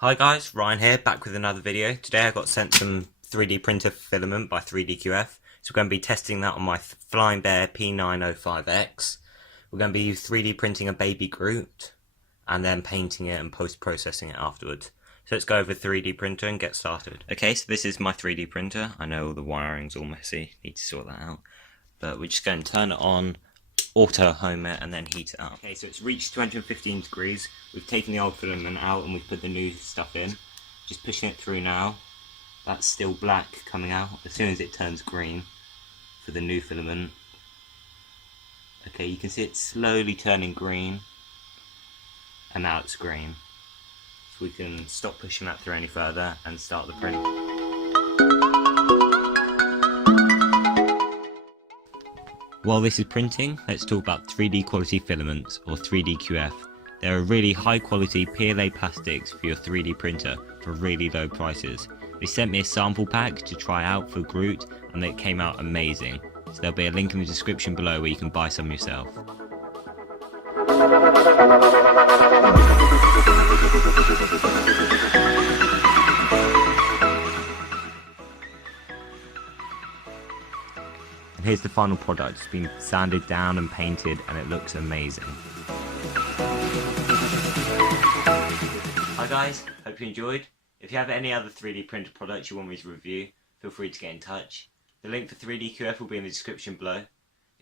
Hi guys, Ryan here, back with another video. Today I got sent some 3D printer filament by 3DQF. So we're going to be testing that on my Flying Bear P905X. We're going to be 3D printing a baby Groot and then painting it and post-processing it afterwards. So let's go over 3D printer and get started. Okay, so this is my 3D printer. I know all the wiring's all messy, need to sort that out. But we're just going to turn it on, auto home it, and then heat it up. Okay, so it's reached 215 degrees. We've taken the old filament out and we've put the new stuff in. Just pushing it through now. That's still black coming out. As soon as it turns green for the new filament. Okay, you can see it slowly turning green. And now it's green. So we can stop pushing that through any further and start the print. While this is printing, let's talk about 3D quality filaments, or 3DQF. They're really high quality PLA plastics for your 3D printer for really low prices. They sent me a sample pack to try out for Groot and it came out amazing. So there'll be a link in the description below where you can buy some yourself. And here's the final product. It's been sanded down and painted and it looks amazing. Hi guys, hope you enjoyed. If you have any other 3D printer products you want me to review, feel free to get in touch. The link for 3DQF will be in the description below.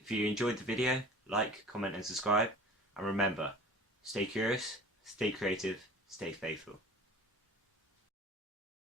If you enjoyed the video, like, comment and subscribe. And remember, stay curious, stay creative, stay faithful.